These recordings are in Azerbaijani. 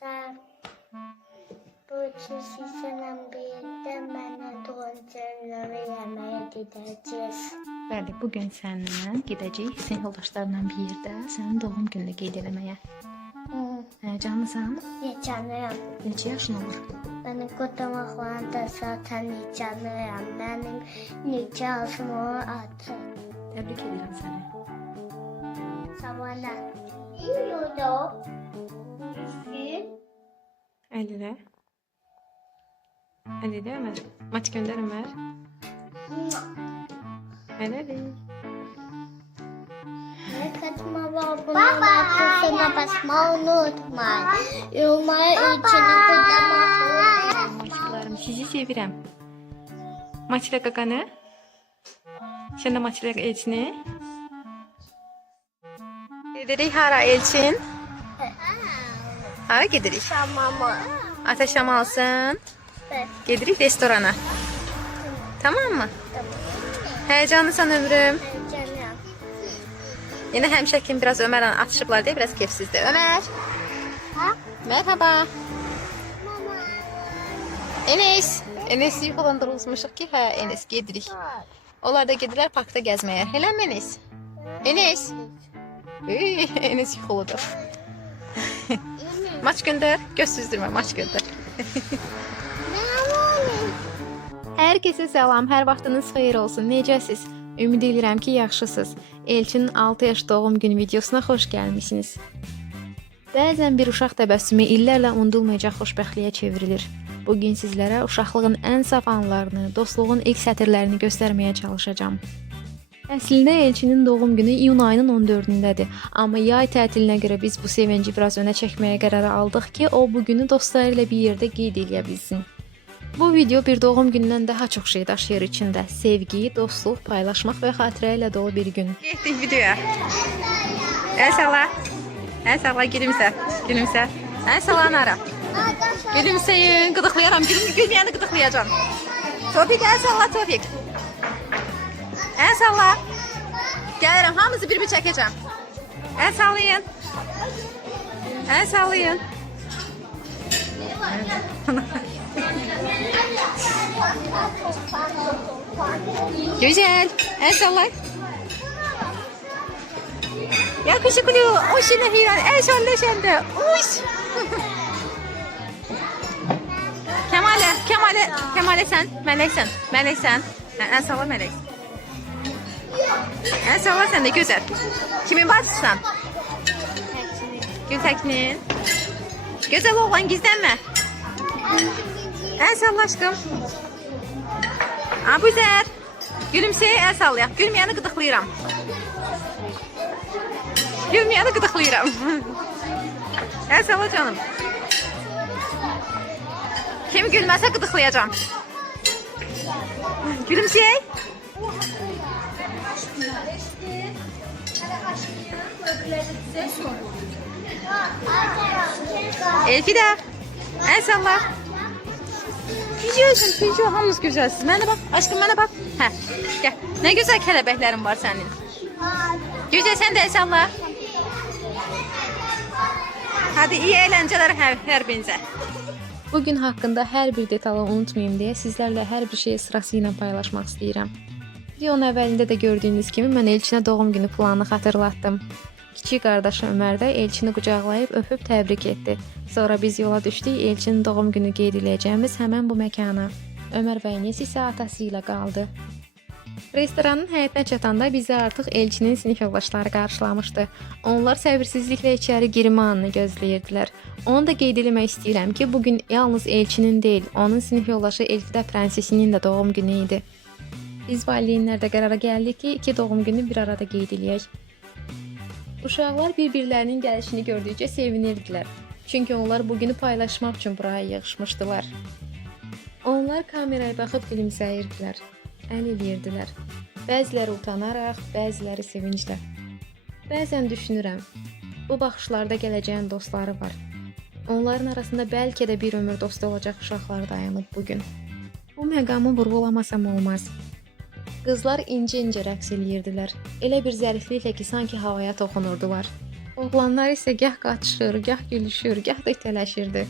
Sen bu sizden birlikte mənə doğumcuları yeməyə gedəcəyiz. Bəli, bugün səninlə gedəcəyik sinif yoldaşlarla bir yerdə sənin doğum gününü qeyd etməyə. Canlısan? Heyecanlıyım. Neçə yaşın olur? Benim kodamaklarım da zaten heyecanlıyım. Benim nikahım artık. Təbrik edirəm səni. Sabahlar. Yiyordum. Əlilə. Əlilə Ömər. Maç göndər Ömər. Əli. Kaçma babamla kusuna basmayı unutma. Yorumları içine kodamaklarım. Maçlarım, sizi sevirəm. Maçla qakanı. Sən də maçla Elçini. Gedirik hara Elçin? Hara gedirik? Tamam. Ateşam alsın. Evet. Gedirik restorana. Tamam mı? Heyecanlısan ömrüm. Heyecanlıyım. Yine hemşekim biraz Ömer'le atışıplar diye biraz keyifsizdi. Ömer. Ha? Merhaba. Mama. Enes. Enes yuxulandırılmışıq ki, hə Enes gedirik. Onlar da gedirlər parkda gəzməyə. Eləmi Enes? Enes. Enes yuxuludur. Maç göndər. Göz süzdürmə, maç göndər. Hər kəsə salam, hər vaxtınız xeyir olsun. Necəsiz? Ümid edirəm ki, yaxşısınız. Elçinin 6 yaş doğum günü videosuna xoş gəlmisiniz. Bəzən bir uşaq təbəssümü illərlə unudulmayacaq xoşbəxtliyə çevrilir. Bugün sizlərə uşaqlığın ən saf anlarını, dostluğun ilk sətirlərini göstərməyə çalışacağam. Əslində Elçinin doğum günü iyun ayının 14-dədir. Amma yay tətilinə görə biz bu sevinci biraz önə çəkməyə qərarı aldıq ki, o bu günü dostları ilə bir yerdə qeyd edə bilsin. Bu video bir doğum günündən daha çox şey daşıyır içində. Sevgi, dostluq, paylaşmaq və xatirə ilə dolu bir gün. Getdik videoya. Əl salla. Əl salla, gülümsə. Gülümsə. Əl salla nara. Gülümsəyin, qıdıqlayaram. Gülməyəni qıdıqlayacağam. Topik, əl salla Topik. Əl salla. Gəlirəm, hamınızı bir-bir çəkəcəm. Əl sallayın. Əl sallayın. Güzel. El sallay. Yakışıklı. Hoşuna hiran. El salla sen de. Uş. Kemale sen. Meleksen. Meleksen. El salla melek. El salla sen de güzel. Kimin bacısın? Gültekin'in. Güzel oğlan gizlenme. El salla aşkım. Abuzer. Gülümseye el sallayaq. Gülməyəni qıdıqlayıram. Gülməyəni qıdıqlayıram. El salla canım. Kim gülməsə qıdıqlayacağım. Gülümseyək. Elfi də. El salla. Güzelsin, Peugeot, hamınız güzelsiniz. Mənə bax, aşkım mənə bax. Hə, gəl. Nə gözəl kələbəklərin var sənin. Güzel, sən də salla. Hadi, iyi əyləncələr hər birinizə. Bugün haqqında hər bir detalı unutmayım deyə sizlərlə hər bir şeyi sırası ilə paylaşmaq istəyirəm. Videonun əvvəlində də gördüyünüz kimi mən Elçinə doğum günü planını xatırlatdım. Kiçik qardaşı Ömər də Elçini qucaqlayıb öpüb təbrik etdi. Sonra biz yola düşdük Elçinin doğum günü qeyd edəcəyimiz həmən bu məkana. Ömər və Enes isə atası ilə qaldı. Restoranın həyətinə çatanda bizi artıq Elçinin sinif yoldaşları qarşılamışdı. Onlar səbirsizliklə içəri girmə anını gözləyirdilər. Onu da qeyd etmək istəyirəm ki, bugün yalnız Elçinin deyil, onun sinif yoldaşı Elfidə prensesinin də doğum günü idi. Biz valideynlər də qərara gəldik ki, iki doğum günü bir arada qeyd edək. Uşaqlar bir-birlərinin gəlişini gördükcə sevinirdilər. Çünki onlar bugünü paylaşmaq üçün buraya yığışmışdılar. Onlar kameraya baxıb gülümsəyirdilər, əl eləyirdilər. Bəziləri utanaraq, bəziləri sevinclə. Bəzən düşünürəm, bu baxışlarda gələcəyin dostları var. Onların arasında bəlkə də bir ömür dostu olacaq uşaqlar dayanıb bugün. Bu məqamı vurğulamasam olmaz. Qızlar incə-incə rəqs eləyirdilər. Elə bir zərifliklə ki, sanki havaya toxunurdular. Oğlanlar isə gah qaçışır, gah gülüşür, gah da itələşirdi.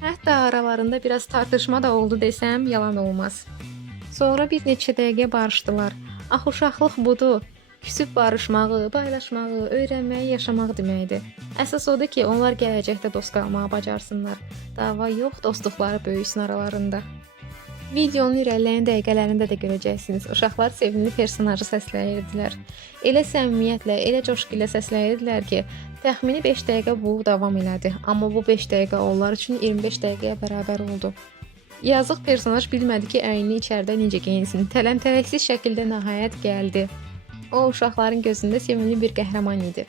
Hətta aralarında biraz tartışma da oldu desəm yalan olmaz. Sonra bir neçə dəqiqə barışdılar. Axı uşaqlıq budur. Küsüb barışmağı, paylaşmağı, öyrənməyi yaşamaq deməkdir. Əsas odur ki, onlar gələcəkdə dost qalmağı bacarsınlar. Dava yox, dostluqları böyüsün aralarında. Videonun irəliləyən dəqiqələrində də görəcəksiniz. Uşaqlar sevimli personajı səsləyirdilər. Elə səmimiyyətlə, elə coşqu ilə səsləyirdilər ki, təxmini 5 dəqiqə bu davam elədi. Amma bu 5 dəqiqə onlar üçün 25 dəqiqəyə bərabər oldu. Yazıq personaj bilmədi ki, əynini içəridə necə geyinsin. Tələm-tələsiz şəkildə nəhayət gəldi. O, uşaqların gözündə sevimli bir qəhrəman idi.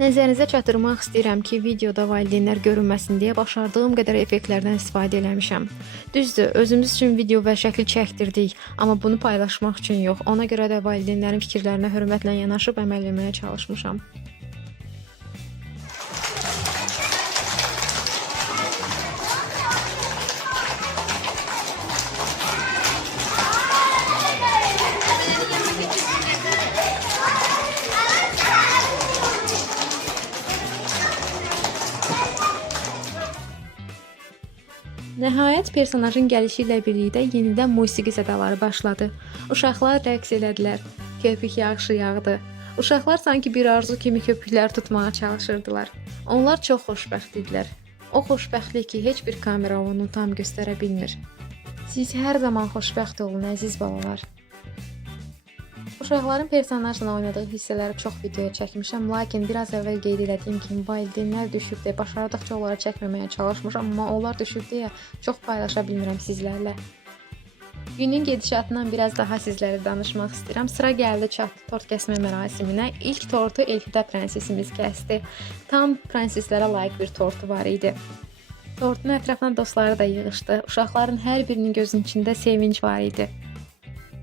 Nəzərinizə çatdırmaq istəyirəm ki, videoda valideynlər görünməsin deyə başardığım qədər effektlərdən istifadə eləmişəm. Düzdür, özümüz üçün video və şəkil çəkdirdik, amma bunu paylaşmaq üçün yox. Ona görə də valideynlərin fikirlərinə hörmətlə yanaşıb əməl etməyə çalışmışam. Nəhayət personajın gəlişi ilə birlikdə yenidən musiqi sədaları başladı. Uşaqlar rəqs elədilər. Köpük yağışı yağdı. Uşaqlar sanki bir arzu kimi köpüklər tutmağa çalışırdılar. Onlar çox xoşbəxt idilər. O xoşbəxtlik ki, heç bir kamera onu tam göstərə bilmir. Siz hər zaman xoşbəxt olun, əziz balalar. Uşaqların personajla oynadığı hissələri çox videoya çəkmişəm, lakin biraz əvvəl qeyd etdiyim kimi valideynlər düşüb deyə başardıqca onları çəkməməyə çalışmışam, amma onlar düşüb deyə çox paylaşa bilmirəm sizlərlə. Günün gedişatından biraz daha sizlərlə danışmaq istəyirəm. Sıra gəldi çatdı tort kəsmə mərasiminə. İlk tortu Elfida prensesimiz kəsdi. Tam prenseslərə layiq bir tortu var idi. Tortun ətrafına dostları da yığışdı. Uşaqların hər birinin gözünün içində sevinc var idi.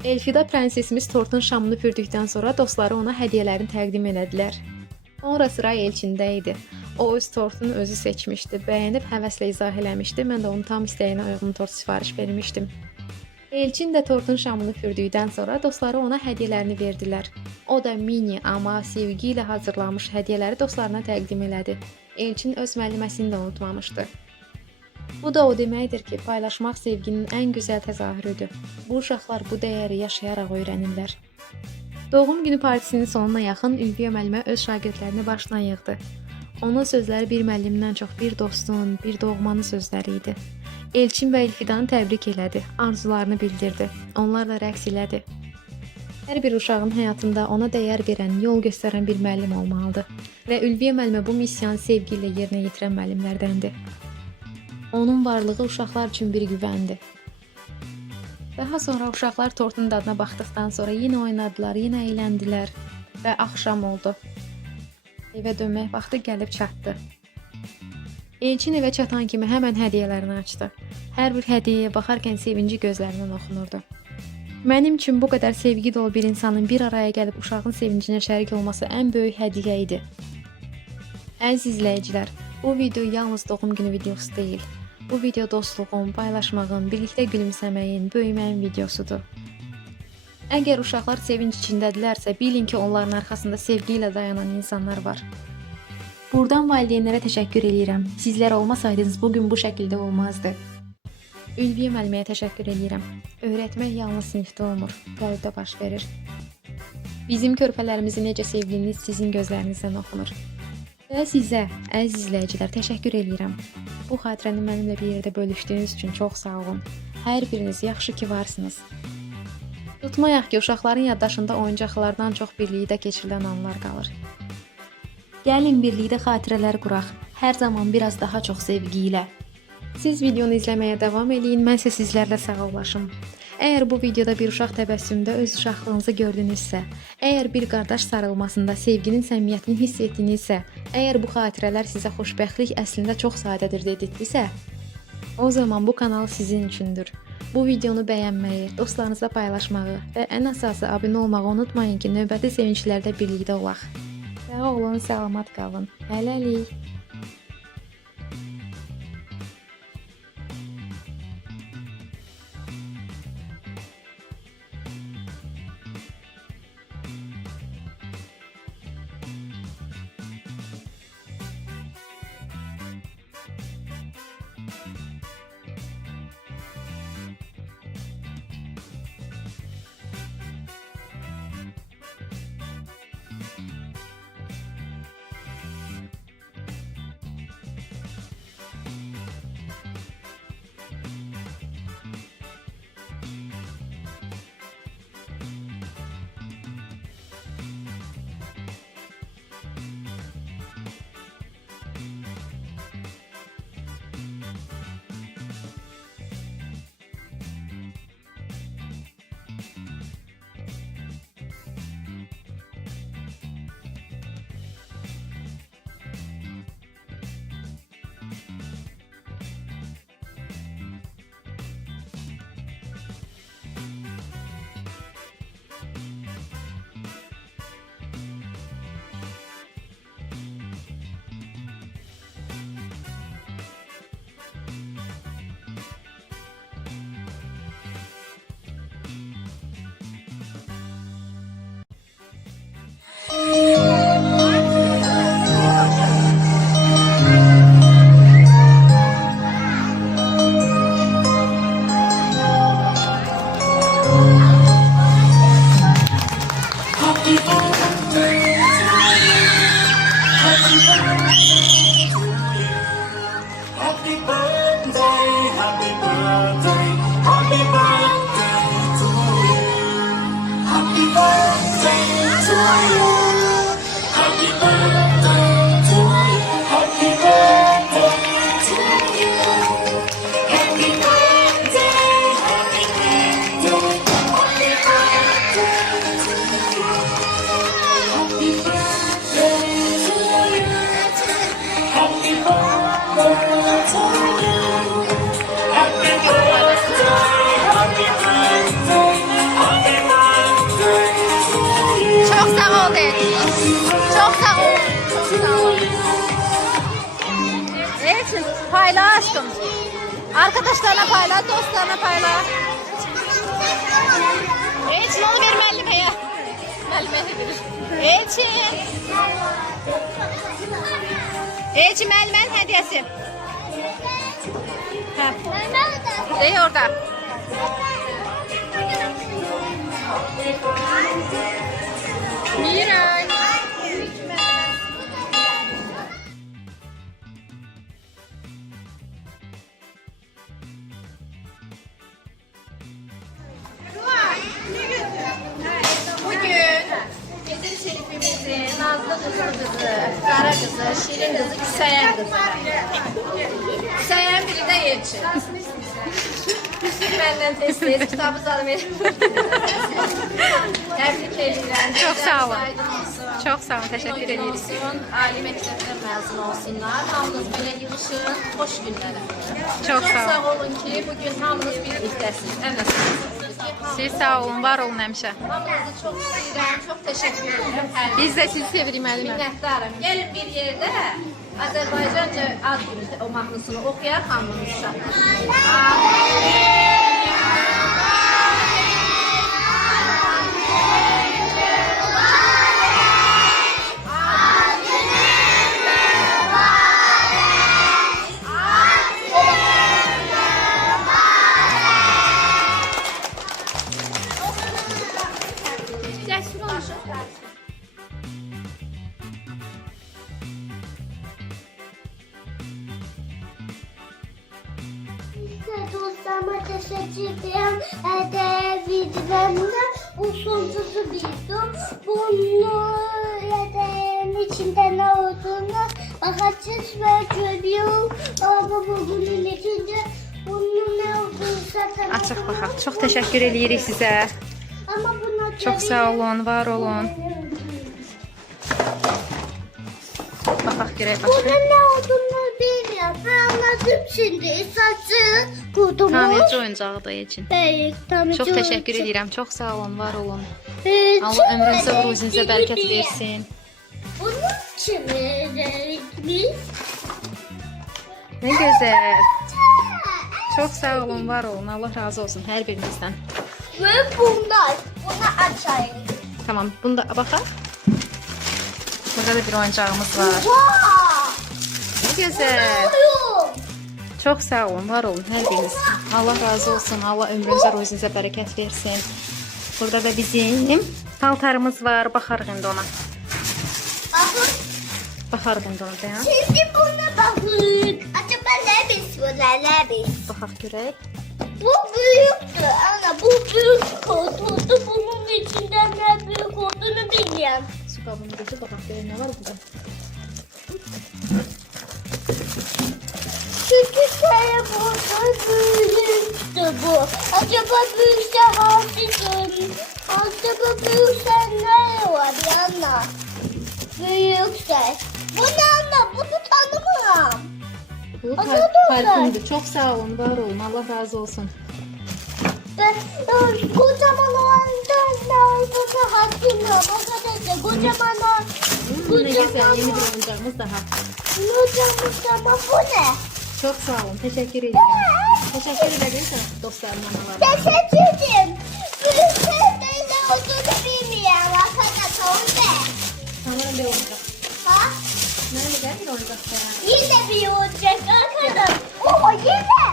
Elfida prensesimiz tortun şamını pürdükdən sonra dostları ona hədiyyələrini təqdim elədilər. Sonra sıra Elçində idi. O öz tortunu özü seçmişdi, bəyənib həvəslə izah eləmişdi. Mən də onun tam istəyinə uyğun tort sifariş vermişdim. Elçin də tortun şamını pürdükdən sonra dostları ona hədiyyələrini verdilər. O da mini, amma sevgi ilə hazırlanmış hədiyyələri dostlarına təqdim elədi. Elçin öz müəlliməsini də unutmamışdı. Bu da o deməkdir ki, paylaşmaq sevginin ən gözəl təzahürüdür. Bu uşaqlar bu dəyəri yaşayaraq öyrənirlər. Doğum günü partisinin sonuna yaxın Ülviyə müəllimə öz şagirdlərini başına yığdı. Onun sözləri bir müəllimdən çox bir dostun, bir doğmanın sözləri idi. Elçin və Elfidanı təbrik elədi, arzularını bildirdi. Onlarla rəqs elədi. Hər bir uşağın həyatında ona dəyər verən, yol göstərən bir müəllim olmalıdır və Ülviyə müəllimə bu missiyanı sevgi ilə yerinə yetirən müəllimlərdəndir. Onun varlığı uşaqlar üçün bir güvəndir. Daha sonra uşaqlar tortun dadına baxdıqdan sonra yenə oynadılar, yenə əyləndilər və axşam oldu. Evə dönmək vaxtı gəlib çatdı. Elçin evə çatan kimi həmən hədiyyələrini açdı. Hər bir hədiyyəyə baxarkən sevinci gözlərindən oxunurdu. Mənim üçün bu qədər sevgi dolu bir insanın bir araya gəlib uşağın sevincinə şərik olması ən böyük hədiyyə idi. Əziz izləyicilər, bu video yalnız doğum günü videosu deyil. Bu video dostluğun, paylaşmağın, birlikdə gülümsəməyin, böyüməyin videosudur. Əgər uşaqlar sevinç içindədirlərsə, bilin ki, onların arxasında sevgi ilə dayanan insanlar var. Buradan valideynlərə təşəkkür edirəm. Sizlər olmasaydınız bugün bu şəkildə olmazdı. Ülviyə müəlliməyə təşəkkür edirəm. Öyrətmək yalnız sinifdə olmur, qəlbdə baş verir. Bizim körpələrimizi necə sevdiyiniz sizin gözlərinizdən oxunur. Və sizə, əziz izləyicilər, təşəkkür edirəm. Bu xatirəni mənimlə bir yerdə bölüşdüyünüz üçün çox sağ olun. Hər biriniz yaxşı ki varsınız. Tutmayaq ki, uşaqların yaddaşında oyuncaqlardan çox birlikdə keçirilən anlar qalır. Gəlin birlikdə xatirələr quraq, hər zaman biraz daha çox sevgi ilə. Siz videonu izləməyə davam edin, mən isə sizlərlə sağollaşım. Əgər bu videoda bir uşaq təbəssümdə öz uşaqlığınızı gördünüzsə, əgər bir qardaş sarılmasında sevginin səmimiyyətini hiss etdinizsə, əgər bu xatirələr sizə xoşbəxtlik əslində çox sadədir dedirsə, o zaman bu kanal sizin üçündür. Bu videonu bəyənməyi, dostlarınızla paylaşmağı və ən əsası abunə olmağı unutmayın ki, növbəti sevinclərdə birlikdə olaq. Sağ olun, salamat qalın. Hələlik. Elçin payla aşkım. Arkadaşlarına payla, dostlarına payla. Elçin onu ver müəllimeye. Müəllimeye verir. Elçin. Elçin müəllimenin hediyesi. Ha. Dey orada. Miray. Bugün bizim Şerifimizin Nazlı kızı, Kara kızı, Şirin kızı, Küseyen kızı. Küseyen biri de Yelçin. Benden test kitabı sana verin. Tebrik edirəm. Çok sağ olun. Aydın olsun. Çok sağ olun, teşekkür ederiz. Ali məktəbdən məzun olsunlar. Hamınız belə yığışın, xoş günlərə. Çok sağ olun. Sağ olun ki, bugün hamınız birlikdəsiniz. Əməsiniz. Siz sağ olun, var olun həmişə. Hamınızı çox istəyirəm, çox təşəkkür edirəm. Hər Biz de sizi sevirik müəllimə. minnətdarım. Gəlin bir yerdə Azərbaycanca ad günü o mahnısını oxuyaq hamınız uşaqlar. Dostlarıma teşekkür ederim. Videomda bu sonsuzu bildim. Bunu içinde ne olduğunu bakacağız ve görüyorum. Ama bunun içinde bunun ne olduğunu zaten... Açıq baxaq. Çox təşəkkür edirik sizə. Ama buna Çox sağ olun, var olun. Baxaq görək Bunun başqa. ne olduğunu bilmiyorum. Ben anladım şimdi. Saçı kurdumu. Tamirci oyuncağıdır için. Evet, tamirci Çox təşəkkür oyuncağı. edirəm. Çox sağ olun, var olun. Çok Allah ömrünüzə, teşekkür ruzinizə bərəkət ederim. versin. Bunun kimi renkli? Nə gözəl. Çox sağ olun, var olun. Allah razı olsun hər birinizdən. Ve bunlar. Bunu açayım. Tamam, bunda baxaq. Burada da bir oyuncağımız var. Vaa! Nə gözəl. Alıyorum. Çox sağ olun, var olun hər biriniz. Allah razı olsun. Allah ömrünüzə, ruzinizə bərəkət versin. Burada da bizim paltarımız var. Baxarıq indi ona. Bakın. Baxarıq indi ona. Dayan. Şimdi buna bakın. Acaba ne biz ne biz? Baxaq görək. Bu büyüktü. Ana bu büyük kutudu. Bunun içinde ne büyük olduğunu bilmiyorum. Su qabını götür, baxaq görək nə var burada. Çünkü telefonda büyüktü bu. Acaba büyükse hangisi? Acaba büyükse ne var yana? Büyükse. Bu ne anne? Bunu tanımam. Bu Anladım ben. parfümdür. Çox sağ olun, var olun. Allah razı olsun. Ben kocaman olandan ne olduğunu hatırlıyorum. Arkadaşlar kocaman Ne güzel, yeni bir oyuncağımız daha. ama bu ne? Çok sağ olun, teşekkür ederim. Teşekkür ederiz dostlarım, analarım. Teşekkür ederim. Büyükse ne olduğunu bilmiyorum. Arkadaşlar o ne? Sanırım bir oyuncak. Ha? Nerede bir oyuncak ya? Yine bir olacak arkadaşlar. Oo yine.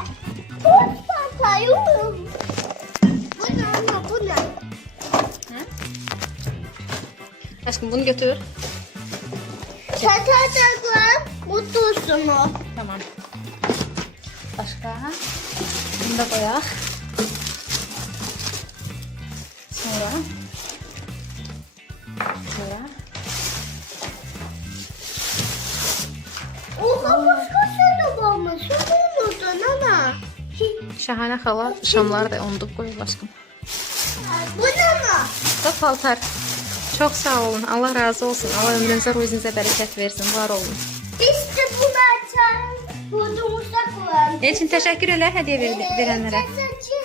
Posta sayıyorum. Bu ne anne bu ne? Ha? Aşkım bunu götür. Çatacaklar mutlusunuz. Tamam. Başka? Bunu da koyak. Sonra. Oha başka şey de varmış. Şunu unutun ana. Şahane xala şamları da unudub qoyub aşkım. Bu ne ana? Da paltar. Çok sağ olun. Allah razı olsun. Allah ömrünüzə, ruzinizə bərəkət versin. Var olun. İşte bunu açalım. Burnumuza koyalım. Elçin təşəkkür elə hədiyyə verənlərə. Teşekkür